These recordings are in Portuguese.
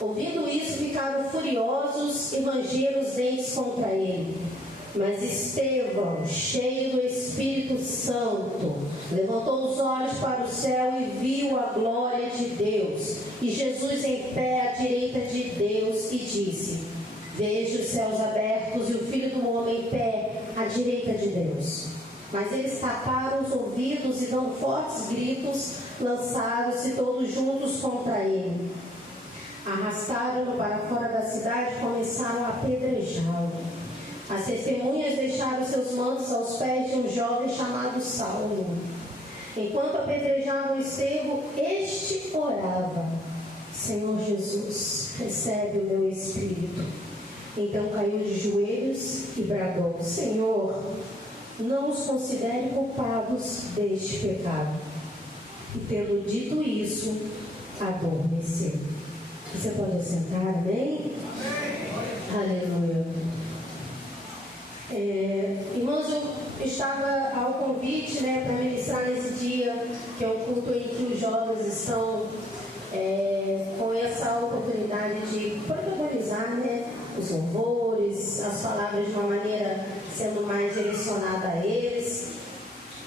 Ouvindo isso, ficaram furiosos e rangeram os dentes contra ele. Mas Estevão, cheio do Espírito Santo, levantou os olhos para o céu e viu a glória de Deus, e Jesus em pé à direita de Deus, e disse: vejo os céus abertos e o Filho do Homem em pé à direita de Deus. Mas eles taparam os ouvidos e, dando fortes gritos, lançaram-se todos juntos contra ele. Arrastaram-no para fora da cidade e começaram a apedrejá-lo. As testemunhas deixaram seus mantos aos pés de um jovem chamado Saulo. Enquanto apedrejavam Estevão, este orava: Senhor Jesus, recebe o meu espírito. Então caiu de joelhos e bradou: Senhor, não os considere culpados deste pecado. E tendo dito isso, adormeceu. Você pode assentar, amém? Aleluia. Irmãos, eu estava ao convite, para ministrar nesse dia, que é um culto em que os jovens estão com essa oportunidade de protagonizar, os louvores, as palavras de uma maneira sendo mais direcionada a eles.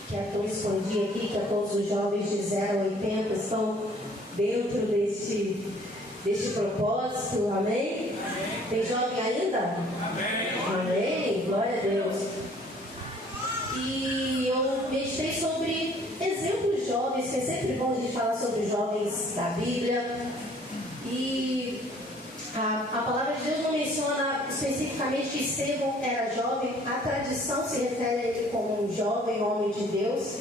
Quero expandir aqui que todos os jovens de 0 a 80 estão dentro deste propósito, amém? Tem jovem ainda? Amém, glória a Deus. E eu meditei sobre exemplos jovens, que é sempre bom a gente falar sobre jovens da Bíblia. E a palavra de Deus não menciona especificamente que Estevão era jovem. A tradição se refere a ele como um jovem homem de Deus.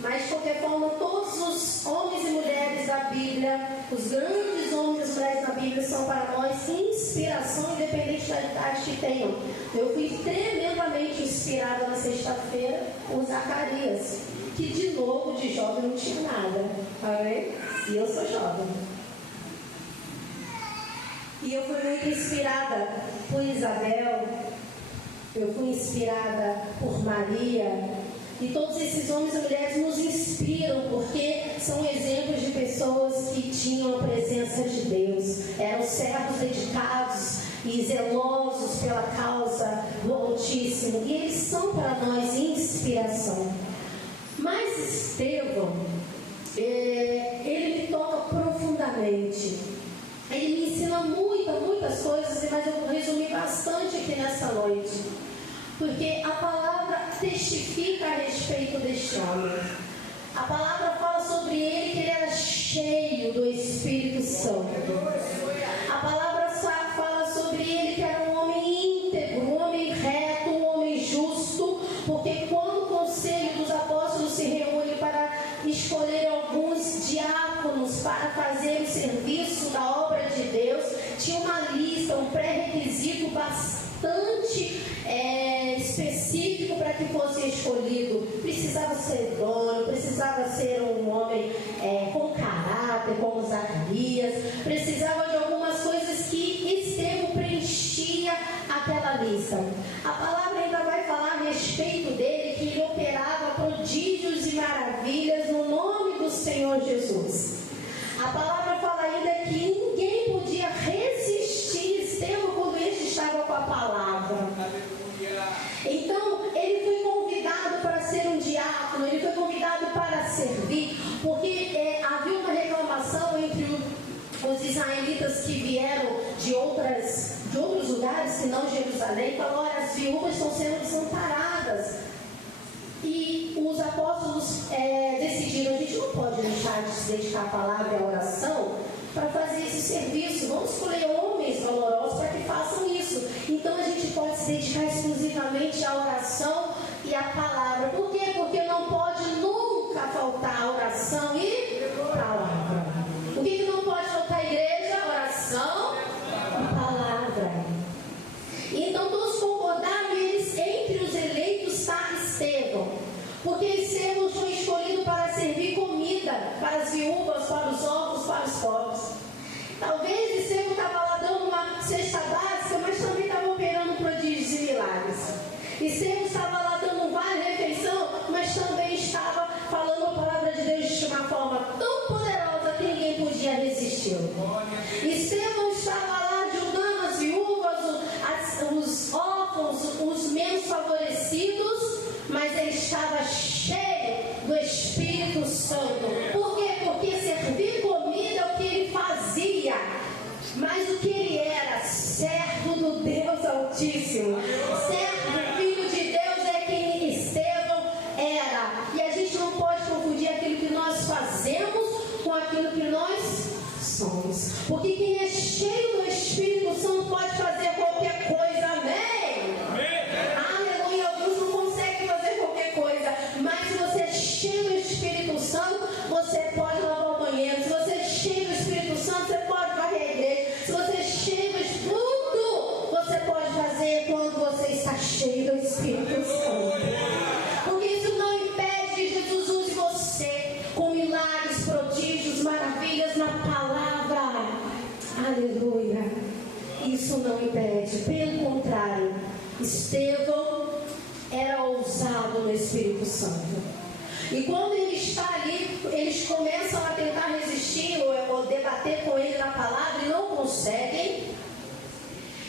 Mas, de qualquer forma, todos os homens e mulheres da Bíblia, os grandes homens e mulheres da Bíblia, são para nós inspiração, independente da idade que tenham. Eu fui tremendamente inspirada na sexta-feira por Zacarias, que de novo, de jovem, não tinha nada. Amém? E eu sou jovem. E eu fui muito inspirada por Isabel, eu fui inspirada por Maria. E todos esses homens e mulheres nos inspiram, porque são exemplos de pessoas que tinham a presença de Deus. Eram servos dedicados e zelosos pela causa do Altíssimo. E eles são para nós inspiração. Mas Estevão, ele me toca profundamente. Ele me ensina muitas coisas, mas eu vou resumir bastante aqui nessa noite. Porque a palavra testifica a respeito deste homem. A palavra fala sobre ele que ele era cheio do Espírito Santo. A palavra fala sobre ele que era um homem íntegro, um homem reto, um homem justo. Porque quando o conselho dos apóstolos se reúne para escolher alguns diáconos para fazer o serviço da obra de Deus, tinha uma lista, um pré-requisito bastante específico para que fosse escolhido. Precisava ser idôneo, precisava ser um homem com caráter, como Zacarias, precisava de algumas coisas que Estevão preenchia aquela lista. A palavra ainda vai falar a respeito dele, que ele operava prodígios e maravilhas no nome do Senhor Jesus. A palavra fala ainda que ninguém podia resistir Estevão quando ele estava com a palavra. Então, ele foi convidado para ser um diácono, ele foi convidado para servir, porque havia uma reclamação entre os israelitas que vieram de outros lugares, que não Jerusalém, falaram: olha, as viúvas estão sendo desamparadas. E os apóstolos decidiram: a gente não pode deixar de se dedicar à palavra e à oração para fazer esse serviço. Vamos escolher homens valorosos para que façam isso. Então a gente pode se dedicar exclusivamente à oração e à palavra. Por quê? Porque não pode nunca faltar a oração e palavra. O que não pode faltar, igreja? Oração e palavra. Então todos concordaram, e eles, entre os eleitos está Estevão. Porque Estevão foi escolhido para servir comida para as viúvas, para os órfãos, para os pobres. Talvez Estevão estava lá dando uma cesta básica, mas também estava operando prodígios e milagres. Estevão estava lá dando um vale refeição, mas também estava falando a palavra de Deus de uma forma servo do Deus Altíssimo. Servo, filho de Deus é quem Estevão era. E a gente não pode confundir aquilo que nós fazemos com aquilo que nós somos. Porque quem é cheio do Espírito Santo pode fazer qualquer coisa. Amém? Aleluia. Alguns não conseguem fazer qualquer coisa. Mas se você é cheio do Espírito Santo, você pode lavar o banheiro. Se você é cheio do Espírito Santo, você pode varrer a igreja. Se você é cheio do Espírito, tudo você pode fazer quando você está cheio do Espírito Santo. Porque isso não impede que Jesus use você com milagres, prodígios, maravilhas na palavra. Aleluia. Isso não impede. Pelo contrário, Estevão era ousado no Espírito Santo. E quando ele está ali, eles começam a tentar resistir ou debater com ele na palavra e não conseguem.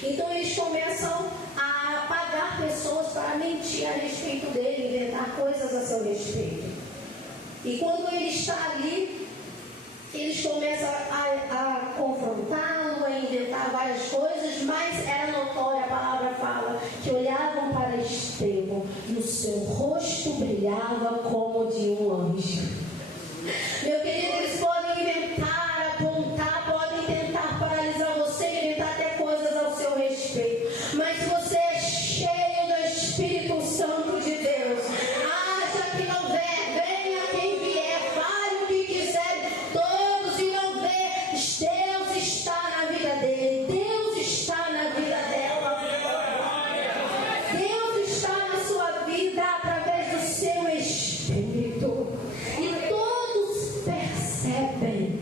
Então eles começam a pagar pessoas para mentir a respeito dele, inventar coisas a seu respeito. E quando ele está ali, eles começam a confrontá-lo, a inventar várias coisas, mas era notória, a palavra fala, que olhavam para Estevão e o seu rosto brilhava como de um anjo. Meu querido, eles podem inventar, apontar, podem tentar paralisar você, inventar até coisas ao seu respeito. Mas se você é cheio do Espírito Santo de Deus, haja que não venha quem vier, fale o que quiser, todos irão ver. Deus está na vida dele, Deus está na vida dela. Deus está na sua vida através do seu Espírito. E todos percebem,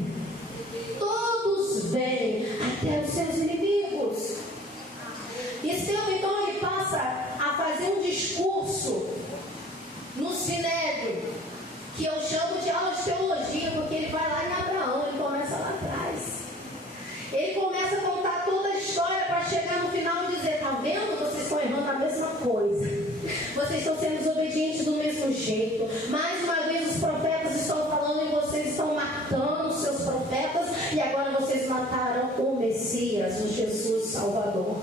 todos veem, até os seus inimigos. E Estevão, então, ele passa a fazer um discurso no Sinédrio, que eu chamo de aula de teologia, porque ele vai lá em Abraão, ele começa lá atrás. Ele começa a contar toda a história para chegar no final e dizer: tá vendo? Vocês estão errando a mesma coisa. Vocês estão sendo desobedientes do mesmo jeito. Mais uma vez os profetas estão falando e vocês estão matando os seus profetas. E agora vocês mataram o Messias, o Jesus Salvador.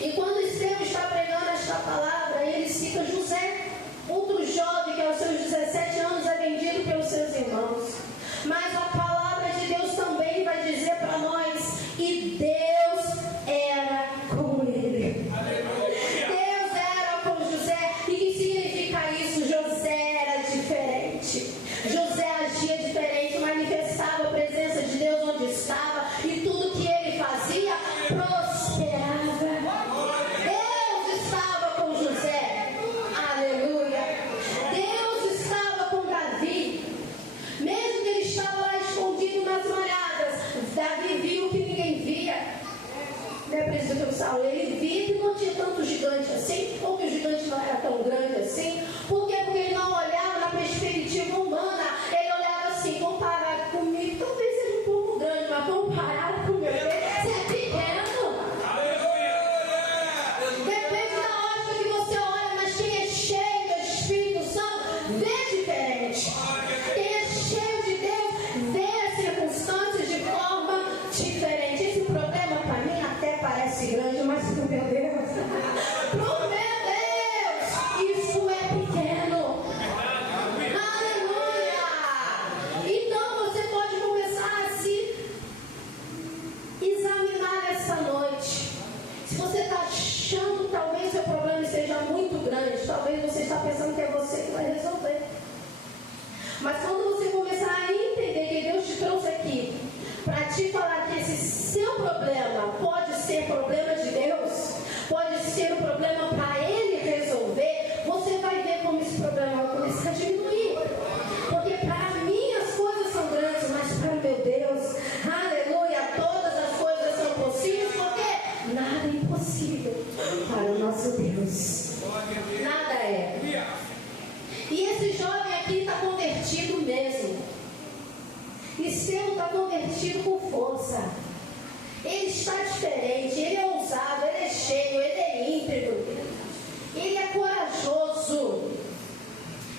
E quando Estevão está pregando esta palavra, ele cita José, outro jovem que aos seus 17 anos é vendido pelos seus irmãos. Mas a palavra de Deus também vai dizer para nós: e Deus era com ele. Deus era com José. E o que significa isso? José era diferente. José agia diferente, manifestava a presença de Deus onde estava, e tudo que ele fazia prosperava. Deus estava com José. Aleluia. Deus estava com Davi. Mesmo que ele estava lá escondido nas malhadas, Davi viu que ninguém via. Né, presbítero Saulo? Ele via que não tinha tanto gigante assim, ou que o gigante não era tão grande assim. Por quê? Porque ele não olhava na perspectiva humana. Ele olhava assim: comparado comigo, talvez seja um pouco grande, mas comparado com o meu Deus, você é pequeno. Depende da ótica que você olha, mas quem é cheio do Espírito Santo vê diferente. Quem é cheio de Deus vê as circunstâncias de forma diferente. Esse problema para mim até parece grande, mas pro meu Deus, pro meu Deus, isso é pequeno. Aleluia! Então você pode começar a se examinar essa noite. Se você está achando que talvez seu problema esteja muito grande, talvez você está pensando que é você que vai resolver. Mas quando você começar a entender que Deus te trouxe aqui para te falar que esse seu problema pode ser problema de Deus, pode ser um problema para Ele resolver, você vai ver como esse problema vai começar a diminuir. Porque para mim as coisas são grandes, mas para o meu Deus, aleluia, todas as coisas são possíveis, porque nada é impossível para o nosso Deus. Nada é. E esse jovem aqui está convertido mesmo. Estevão está convertido com força. Ele está diferente, ele é ousado, ele é cheio, ele é íntegro, ele é corajoso.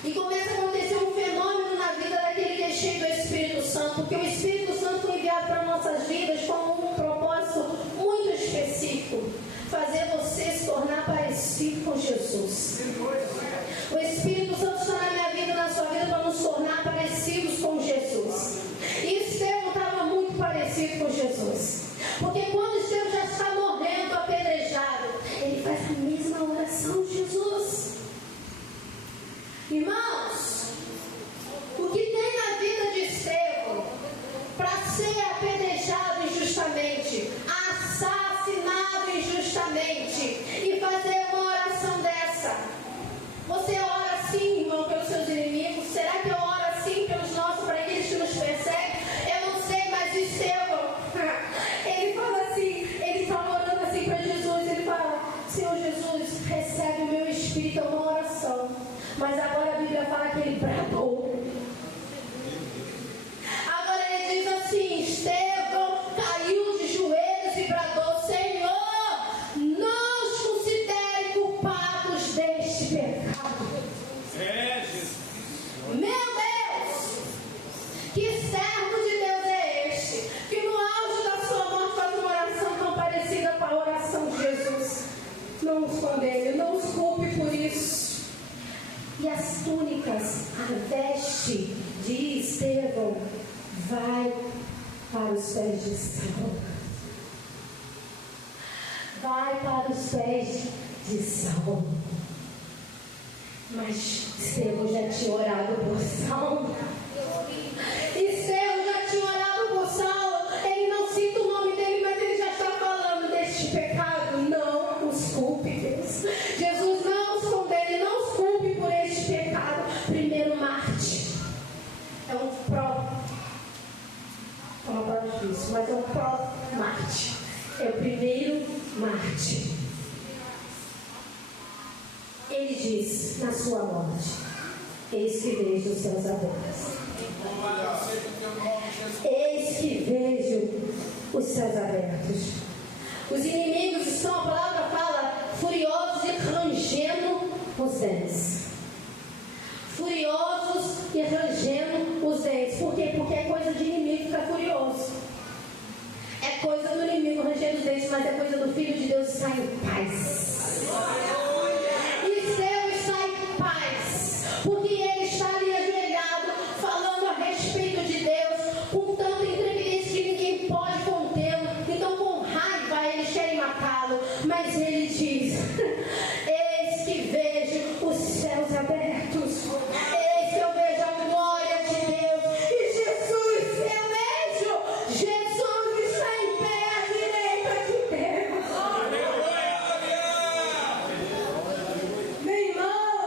E começa a acontecer um fenômeno na vida daquele que é cheio do Espírito Santo, porque o Espírito Santo foi enviado para nossas vidas com um propósito muito Jesus. Porque quando Estevão já está morrendo, apedrejado, ele faz a mesma oração de Jesus. Irmãos, o que tem na vida de Estevão para ser apedrejado injustamente, assassinado injustamente e fazer uma oração dessa? Você ora assim, irmão, pelos seus inimigos? Será que eu oro assim pelos nossos, para aqueles que nos perseguem? Eu não sei, mas Estevão, ele fala assim, ele está orando assim para Jesus, ele fala: Senhor Jesus, recebe o meu espírito, é uma oração. Mas agora a Bíblia fala que ele bradou. Agora ele diz assim: Estevão caiu de joelhos e bradou: Senhor, não os considere culpados deste pecado. Meu Deus, que servo de Deus é este, que no auge da sua morte faz uma oração tão parecida com a oração de Jesus? Não os condene, não os culpe por isso. E as túnicas, a veste de Estevão vai para os pés de Saul. Vai para os pés de Saul. Mas Estevão já tinha orado por Saulo. Estevão já tinha orado por Saulo. Ele não cita o nome dele, mas ele já está falando deste pecado. Não os culpe, Deus. Jesus não os condene, não os culpe por este pecado. Primeiro Marte. É um pró. É uma palavra difícil, mas é um pró-Marte. É o primeiro Marte. Ele diz na sua morte: eis que vejo os céus abertos. Eis que vejo os céus abertos. Os inimigos estão, a palavra fala, furiosos e rangendo os dentes. Furiosos e rangendo os dentes. Por quê? Porque é coisa de inimigo ficar furioso. É coisa do inimigo ranger os dentes, mas é coisa do Filho de Deus estar em paz. Estevão está em paz, porque ele está ali ajoelhado, falando a respeito de Deus, com tanta intrepidez que ninguém pode contê-lo. Então, com raiva, eles querem matá-lo. Mas ele diz: eis que vejo os céus abertos, eis que eu vejo a glória de Deus. E Jesus, eu vejo, Jesus está em pé à direita de Deus. Meu irmão,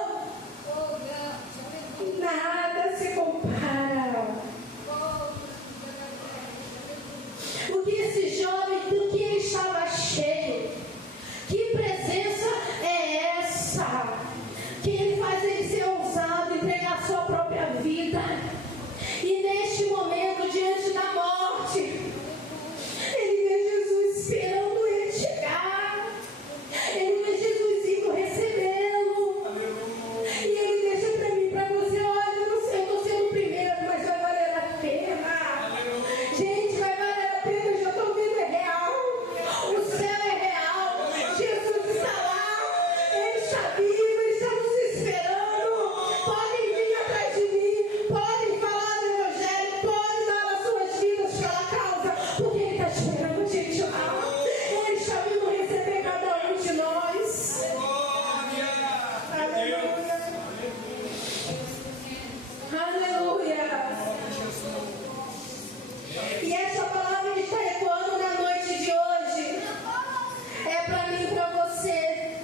nada se compara. O que esse jovem, do que ele estava cheio, que presença é essa? Que ele faz ele ser ousado, entregar a sua própria vida. E neste momento, diante da morte, ele vê Jesus esperando ele chegar. Ele vê Jesus indo recebê-lo. E ele deixa para mim, para você: olha, eu não sei, eu estou sendo o primeiro, mas vai valer a pena. Gente, vai valer a pena, eu já estou vendo, é real. O céu é real. Jesus está lá. Ele está vivo, ele está nos esperando. Podem vir atrás de mim, podem falar do Evangelho, podem dar as suas vidas pela causa, porque ele está esperando a gente lá. Ele está vindo receber cada um de nós. Aleluia. Aleluia. E essa palavra que está ecoando na noite de hoje é para mim e para você.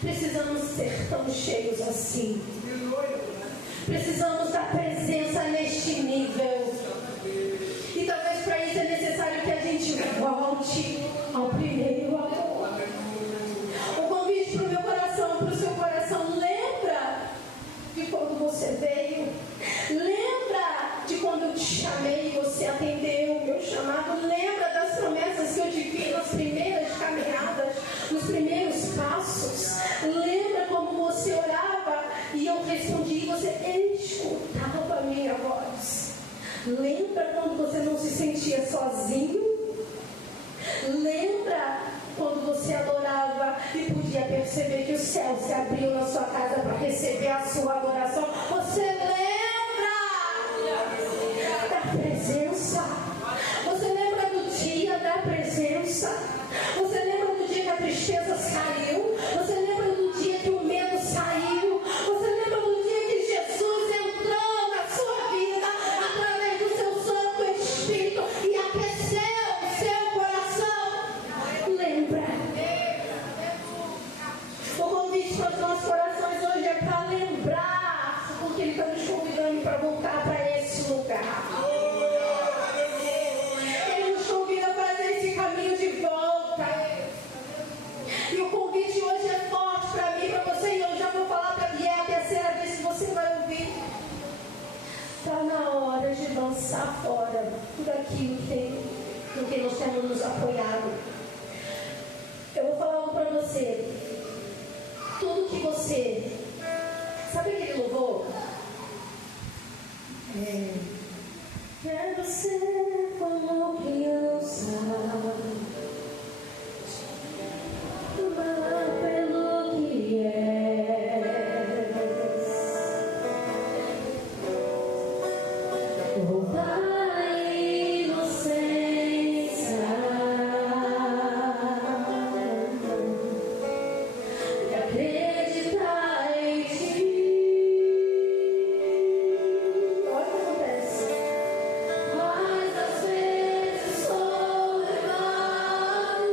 Precisamos ser tão cheios assim. Precisamos da presença neste nível. E talvez para isso é necessário que a gente volte ao primeiro amor. O convite para o meu coração, para o seu coração: lembra de quando você veio? Lembra de quando eu te chamei e você atendeu o meu chamado? Lembra das promessas que eu te fiz nas primeiras caminhadas, nos primeiros passos? Lembra como você orava e eu respondia e você escutava a minha voz? Lembra quando você não se sentia sozinho? Lembra quando você adorava e podia perceber que o céu se abriu na sua casa para receber a sua adoração? Você lembra da presença? Você lembra do que você... Sabe aquele louvor? Quero ser como criança, amar pelo que és, voltar à inocência e acreditar em ti. Olha o que acontece. Mas às vezes sou levado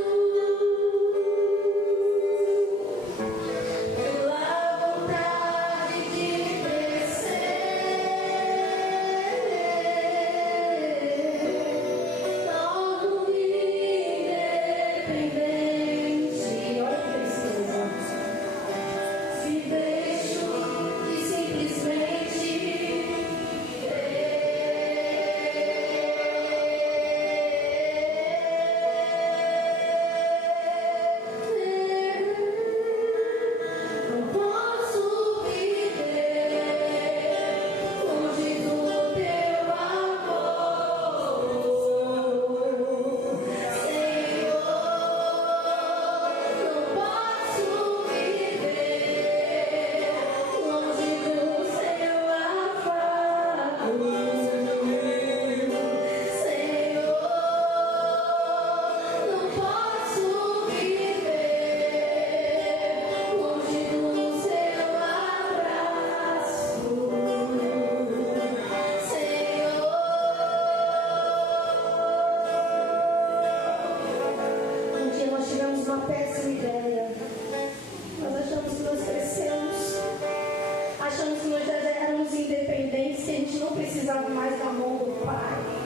pela vontade de crescer, torno-me independente. Olha que tristeza. Se deixo e simplesmente não posso viver longe do teu amor, Senhor. Não posso viver longe do seu afago, Senhor. Não posso viver longe do seu abraço, Senhor. Um dia nós tivemos uma péssima ideia. Nós achamos que nós crescemos, achamos que nós já éramos independentes, que a gente não precisava mais da mão do Pai.